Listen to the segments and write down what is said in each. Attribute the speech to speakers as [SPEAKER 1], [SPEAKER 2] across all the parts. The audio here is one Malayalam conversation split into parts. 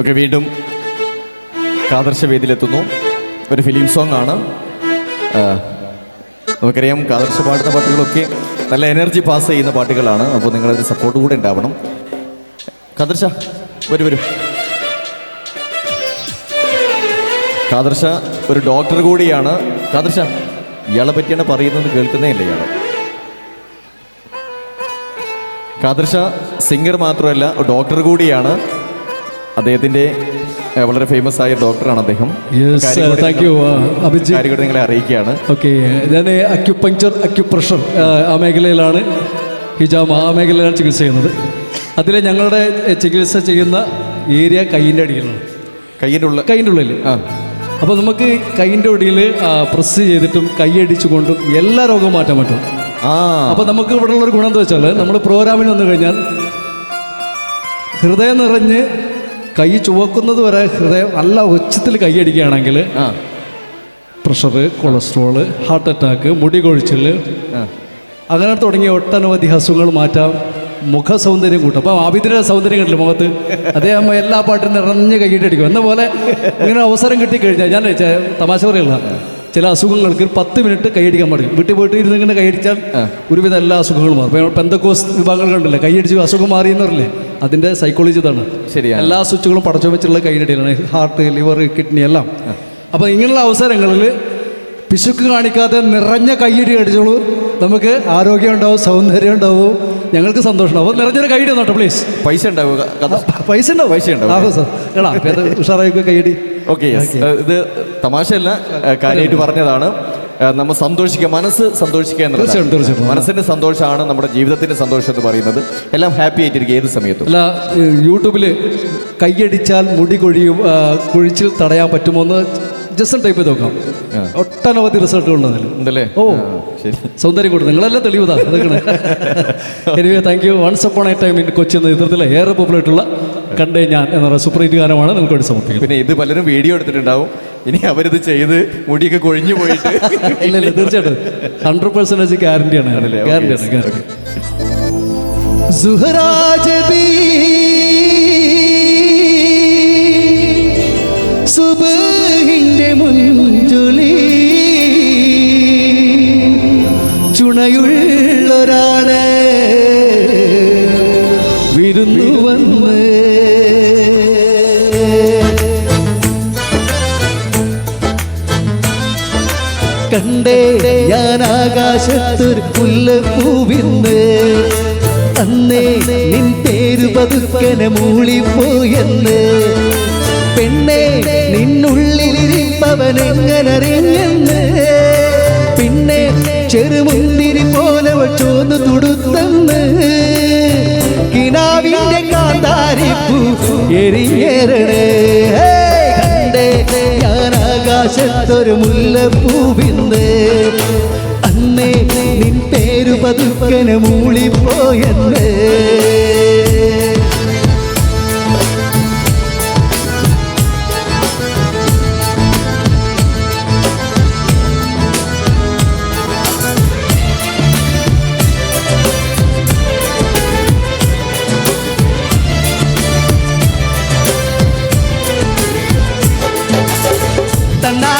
[SPEAKER 1] ഓക്കെ വീണ്ടും കാദർശ വേദിയിലെത്തുന്നു. ഒരു ഫിലിം സോങ് ആണ് നമുക്കറിയാം കാദർശ പാടുന്ന പാട്ടുകളൊക്കെ നല്ല എനർജി പാസ് ചെയ്യുന്ന പാട്ടുകളാണ്. അപ്പോൾ നിങ്ങളതിന് സപ്പോർട്ട് കൂടെ ഉണ്ടാവണം. കാദർശ വരും വരും. കാദർശ ഒരു ഡോക്ടർ കൂടിയാണ്. കാദർശ ഇയാളെ പറ്റിയാണ് പറയുന്നത് കേൾക്കുന്നേ ഇല്ല ഇയാൾ കാദർശ സിംഗർ മാത്രമല്ല ഡോക്ടർ കൂടിയാണ്. അദ്ദേഹത്തിന്റെ വളരെ ഫേമസ് ആയ ഡോക്ടറാണ് അദ്ദേഹം.
[SPEAKER 2] Yes,
[SPEAKER 1] കാര്യം അഭിജിത്
[SPEAKER 2] thank you,
[SPEAKER 1] നിങ്ങൾ-
[SPEAKER 2] അഭിജിത്ത്.
[SPEAKER 1] കാര്യം കൂടി നിങ്ങളെ അറിയിക്കുകയാണ്.
[SPEAKER 2] ഓക്കെ ഞാൻ അക്യുപഞ്ചർ അക്യുപ്രഷർ ആ മേഖലയിലാണ് ഹിജാമ ആ മേഖലയിലാണ് ചികിത്സ ചെയ്യുന്നത്. അതിൽ ഞങ്ങളുടെ ചികിത്സ ചെയ്യുന്ന ഏരിയ കൈയിന്റെ അടിയിലാണ്.
[SPEAKER 1] കൈയിന്റെ ഉള്ള
[SPEAKER 2] കൈയിന്റെ ഉള്ളിൽ.
[SPEAKER 1] ആ.
[SPEAKER 2] അപ്പോൾ നമുക്ക് കൈയിന്റെ ഒടിയിൽ പ്രസ് ചെയ്തിട്ടും കൈയടിച്ചുകൊണ്ടും എല്ലാ രോഗവും മാറ്റാൻ പറ്റും.
[SPEAKER 1] ആ.
[SPEAKER 2] അപ്പോൾ നമുക്ക് ഇവിടെ ഉള്ളൊരു ഗുണം എന്താ വെച്ചാൽ നമ്മൾ പ്രോഗ്രാമിന് വന്നു കഴിഞ്ഞാൽ ഹൃദയം നിറഞ്ഞ് കൈ ചുവക്കുന്നത് വരെ ഹൃദയം നല്ല ഉച്ചത്തിൽ കൈയടിക്കുകയാണെങ്കിൽ പ്രഷർ കൊളസ്ട്രോൾ ഹാർട്ട് അറ്റാക്ക് മുടി കൊഴിച്ചിൽ അങ്ങനെ തുടങ്ങിയ ഒട്ടനവധി അസുഖങ്ങൾ മാറ്റാം. മുഖ സൗന്ദര്യം കൂട്ടും. അപ്പം ആബിദിന്റെ സൗന്ദര്യം കണ്ടില്ല മുഖത്ത്? അദ്ദേഹം എല്ലാ പാട്ടും നിറഞ്ഞ് കൈയിട്ടടിക്കും എന്ന പോലെ ഇങ്ങനെ അവസരം കിട്ടിക്കഴിഞ്ഞാൽ ഞാൻ തമാശ പറയില്ല. ചില അസുഖങ്ങൾക്ക് പത്ത് മിനിറ്റ് കൈയടിക്കാൻ പാടില്ല. വീട്ടിൽ പോയിട്ട് ഇരുന്ന് ഇങ്ങനെ കൈയടിച്ചാൽ ഒരുവിധം എല്ലാ അസുഖങ്ങളും മാറും. ഇപ്പം പെന്തക്കോസ് വിഭാഗങ്ങൾ കണ്ടില്ല? കൈയടിച്ച് അസുഖം മാറിയെന്നറില്ലേ അതിന്റെ സൈക്കോളജി ഇതാണ്.
[SPEAKER 1] ശരിയാണ്.
[SPEAKER 2] എല്ലാ സ്വിച്ചുകളും പടച്ചു വെച്ചുള്ള കൈയിടയിലാണ് ഹാർട്ട് ലിവർ കിഡ്നി എല്ലാം. അപ്പോൾ ഇങ്ങനെയുള്ള അവസരങ്ങളിൽ പിശുക്ക് കാണിക്കാതെ നിറഞ്ഞ കൈയിടി അടിച്ചോളൂ. നമുക്ക് ആരോഗ്യം ഉണ്ടാവും സൗന്ദര്യം ഉണ്ടാവും. ഞങ്ങൾക്ക് സന്തോഷം അപ്പോൾ നിറഞ്ഞൊരു കൈയിടി നോട്ടെ പ്ലീസ്
[SPEAKER 1] പൈസ ഉണ്ടാവും
[SPEAKER 2] പൈസ ഉണ്ടാവും.
[SPEAKER 1] പൈസ ഉണ്ടാവും.
[SPEAKER 2] സാർ. കേടാ ഉഷാറായി കൈയിടി.
[SPEAKER 1] ഓക്കെ ഇത് തമാശയല്ല കാര്യമായിട്ട് പറഞ്ഞതാണ്. നമ്മൾ സന്തോഷിക്കുക മനസ്സ് സന്തോഷിക്കുക.
[SPEAKER 2] തീർച്ചയായും, തീർച്ചയായും.
[SPEAKER 1] മനസ്സിന്റെ സന്തോഷമാണ് നമ്മുടെ ജീവിതത്തിന്റെ സന്തോഷം എന്ന് പറയുന്നത്. എല്ലാം ഹാപ്പി ആയിട്ടിരിക്കും ഏത് സമയത്തും.
[SPEAKER 2] അല്ല യൂട്യൂബിൽ കൈയടിച്ചാൽ മുടി കൊഴിയും കുഴിച്ചിൽ തടയാൻ പറ്റുമോ എന്ന് ജസ്റ്റ് ടൈപ്പ് ചെയ്ത് നോക്കാം. ഒട്ടനവധി റിസൾട്ടുകളുണ്ട് അതിൽ ഓ.
[SPEAKER 1] ശരി.
[SPEAKER 2] സൗന്ദര്യം കൂടും. നിങ്ങളെല്ലാം തെളിവുതാ anyway thank you once upon a time in Kochi എന്ന ചിത്രത്തിലെ ഏറെ പോപ്പുലർ ആയിട്ടുള്ള കണ്ടേ ഞാൻ എന്ന പറയുന്ന സൂപ്പർ ഹിറ്റ് ഗാനമാണ് നിങ്ങൾക്ക് വേണ്ടി സമർപ്പിക്കുന്നത്.
[SPEAKER 1] പിന്നെ ഇത് പലരും വീഡിയോ എടുത്തിട്ടുണ്ടാവും. ഇനി അവരിത് ചെയ്ത് മുടിയൊക്കെ കൊഴിഞ്ഞു പോയിട്ട്
[SPEAKER 2] ഇല്ല ഇല്ല തീർച്ചയായിട്ടും. ഹൺഡ്രഡ് പെർസെന്റേജ് ഗ്യാരണ്ടിയാണ്
[SPEAKER 1] ആണ്. ഗ്യാരണ്ടി
[SPEAKER 2] ഗ്യാരണ്ടിയാണ്. ഗ്യാരണ്ടി സുഹറാജബി ആകാശത്തൊരു പുല്ല് പൂവിന്ന് അന്നേ നിൻ പേര് പതുക്കനെ മൂളിപ്പോയെന്ന്. പെണ്ണെ നിന്നുള്ളിലിരിപ്പവൻ എങ്ങനറിഞ്ഞെന്ന് പിന്നെ ചെറുമുന്തിരി പോലെ ചോന്ന് തുടുത്തെന്ന്. കിനാവിന്റെ കാന്താരിപ്പൂ എരിഞ്ഞേറണേ കണ്ടേ ഞാൻ ആകാശത്തൊരു മുല്ലപ്പൂവിന്ന് പതുക്കനെ മൂളിപ്പോയെന്ന് തന്നാ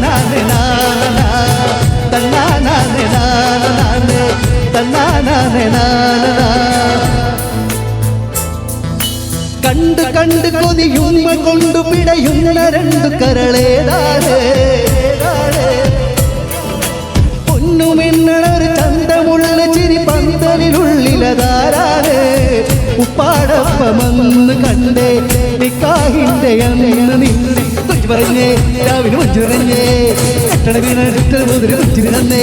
[SPEAKER 2] നാ നാ നാ കണ്ട് കണ്ട് കൊതിയുമ്മ കൊണ്ടു പിടയുന്ന രണ്ടു കരളേതാണ് പൊന്നുമിന്നൊരു ചന്തമുള്ള ചിരി പന്തലിനുള്ളിലതാരാണ് ഉപ്പാടപ്പമെന്ന് കണ്ടേ നിക്കാഹിന്റെ അന്ന് നിന്ന്. കൊച്ചു പറഞ്ഞേ രാവിലെ പറഞ്ഞേ കെട്ടട വീണെടുത്ത് മുതിരുത്തിരി നന്നേ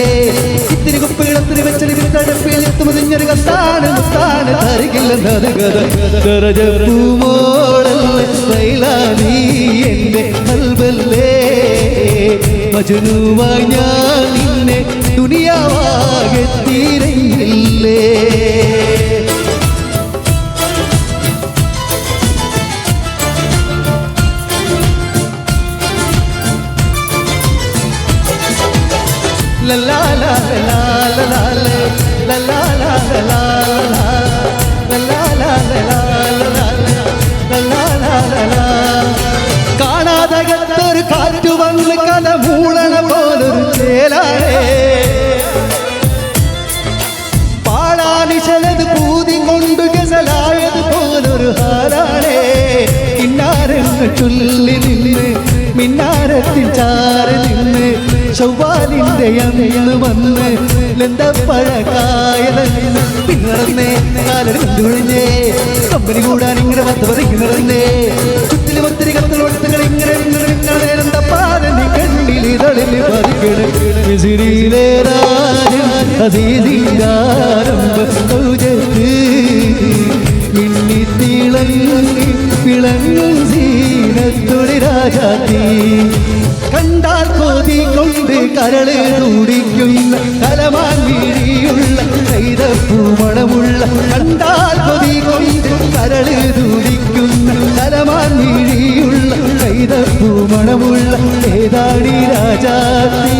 [SPEAKER 2] ഇത്തിരി കുപ്പിടത്തിരി വെച്ചെടുക്കിൽ തഴപ്പിലെത്തു മുതിഞ്ഞൊരു കത്താണ് മുത്താണ് തരികില്ലെന്നത് കഥ എന്റെ നൽവല്ലേ മജനുവായി ഞാൻ നിന്നെ തുനിയാവാകെ തീരയില്ലേ? കാണാതകത്തൊരു കാറ്റു വന്ന് കല മൂളണ പോലൊരു ചേലാളേ പാടാനി ചിലത് പൂതി കൊണ്ട് ഗസലായത് പോലൊരു ഹാരാളേ ഇന്നാരെന്ന് ചൊല്ലി നിന്ന് മിന്നാരത്തിൽ ചാറി നിന്ന് ചൊവ്വാലിന്റെ അന്ന് വന്ന് ലന്തപ്പഴ പിന്നിറന്നേ കാലൊഴിഞ്ഞേ കമ്പനി കൂടാൻ ഇങ്ങനെ വന്ന് പതിക്കുന്നേ ചുറ്റിലും ഒത്തിരി കത്തുകൾ ഇങ്ങനെ നേരം തപ്പാതെ നീ കണ്ടാൽ കൊതി കൊണ്ട് കരൾ തുടിക്കുന്ന കലമാൻ വീഴിയുള്ള കൈതപ്പൂമണമുള്ള കണ്ടാൽ കൊതി കൊണ്ട് കരൾ തുടിക്കുന്ന കലമാൻ വീഴിയുള്ള കൈതപ്പൂമണമുള്ള ഏതാടി രാജാത്തി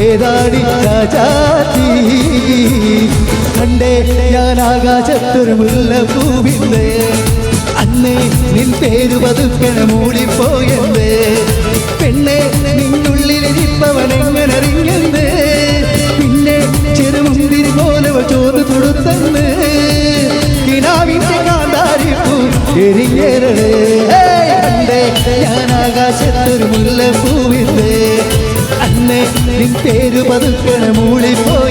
[SPEAKER 2] ഏതാടി രാജാത്തി കണ്ടേ ഞാൻ ആകാശത്തൊരു മുല്ലപ്പൂവിന്റെ അന്നേ നിൻ പേര് പതുക്കണ മൂടിപ്പോയെന്ന് പെണ്ണെ നിന്നുള്ളിലിരിപ്പവൻ എങ്ങനെ അറിഞ്ഞെന്ന്? പിന്നെ ചെറുമുന്തിരി പോലെ ചോറ് കൊടുത്തെന്ന്? കിനാവിന്റെ കാന്താരിപ്പൂ എരിഞ്ഞേറേ കണ്ടേ ഞാൻ ആകാശത്തൊരു മുല്ലപ്പൂവിന്റെ അന്നേ നിൻ പേര് പതുക്കണ മൂളിപ്പോയി.